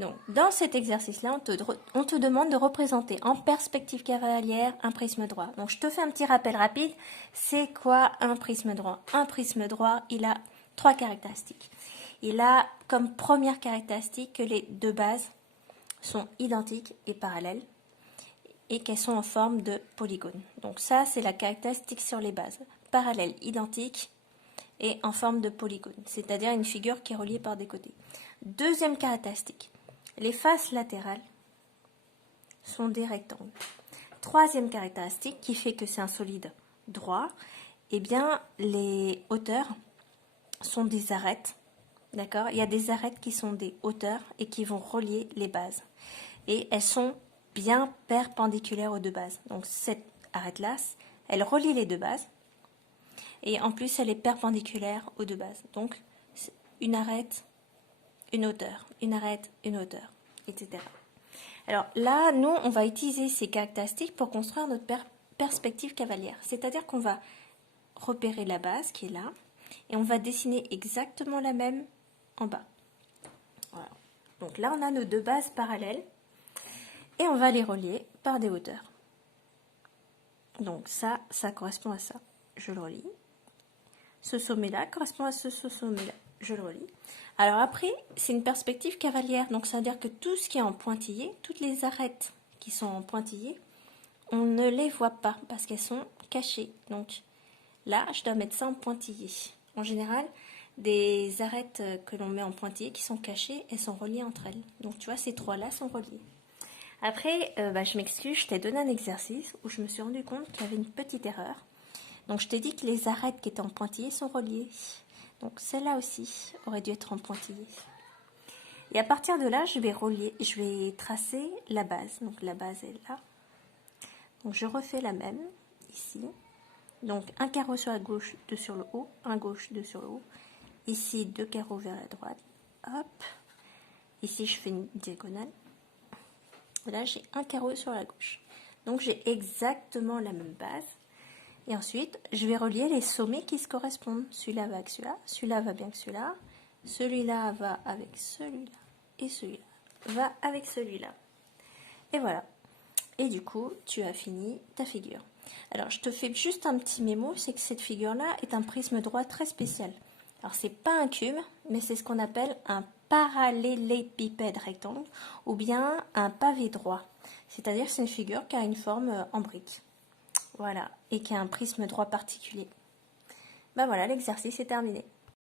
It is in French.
Donc, dans cet exercice-là, on te demande de représenter en perspective cavalière un prisme droit. Donc, je te fais un petit rappel rapide. C'est quoi un prisme droit? Un prisme droit, il a 3 caractéristiques. Il a comme première caractéristique que les deux bases sont identiques et parallèles et qu'elles sont en forme de polygone. Donc ça, c'est la caractéristique sur les bases. Parallèles, identiques et en forme de polygone, c'est-à-dire une figure qui est reliée par des côtés. Deuxième caractéristique, les faces latérales sont des rectangles. Troisième caractéristique qui fait que c'est un solide droit, eh bien les hauteurs sont des arêtes. D'accord? Il y a des arêtes qui sont des hauteurs et qui vont relier les bases. Et elles sont bien perpendiculaires aux deux bases. Donc cette arête-là, elle relie les deux bases. Et en plus, elle est perpendiculaire aux deux bases. Donc une arête, une hauteur, une arête, une hauteur, etc. Alors là, nous, on va utiliser ces caractéristiques pour construire notre perspective cavalière. C'est-à-dire qu'on va repérer la base qui est là et on va dessiner exactement la même en bas. Voilà. Donc là, on a nos deux bases parallèles et on va les relier par des hauteurs. Donc ça correspond à ça. Je le relie. Ce sommet-là correspond à ce sommet-là. Je le relie. Alors après, c'est une perspective cavalière. Donc ça veut dire que tout ce qui est en pointillé, toutes les arêtes qui sont en pointillé, on ne les voit pas parce qu'elles sont cachées. Donc là, je dois mettre ça en pointillé. En général, des arêtes que l'on met en pointillé qui sont cachées, elles sont reliées entre elles. Donc tu vois, ces trois-là sont reliées. Après, je m'excuse, je t'ai donné un exercice où je me suis rendu compte qu'il y avait une petite erreur. Donc je t'ai dit que les arêtes qui étaient en pointillé sont reliées. Donc celle-là aussi aurait dû être en pointillé. Et à partir de là, je vais tracer la base. Donc la base est là. Donc je refais la même ici. Donc un carreau sur la gauche, 2 sur le haut, un gauche, 2 sur le haut. Ici, 2 carreaux vers la droite. Hop. Ici, je fais une diagonale. Là, j'ai un carreau sur la gauche. Donc j'ai exactement la même base. Et ensuite, je vais relier les sommets qui se correspondent. Celui-là va avec celui-là, celui-là va bien avec celui-là, celui-là va avec celui-là, et celui-là va avec celui-là. Et voilà. Et du coup, tu as fini ta figure. Alors, je te fais juste un petit mémo, c'est que cette figure-là est un prisme droit très spécial. Alors, c'est pas un cube, mais c'est ce qu'on appelle un parallélépipède rectangle, ou bien un pavé droit. C'est-à-dire que c'est une figure qui a une forme en brique. Voilà, et qui a un prisme droit particulier. Ben voilà, l'exercice est terminé.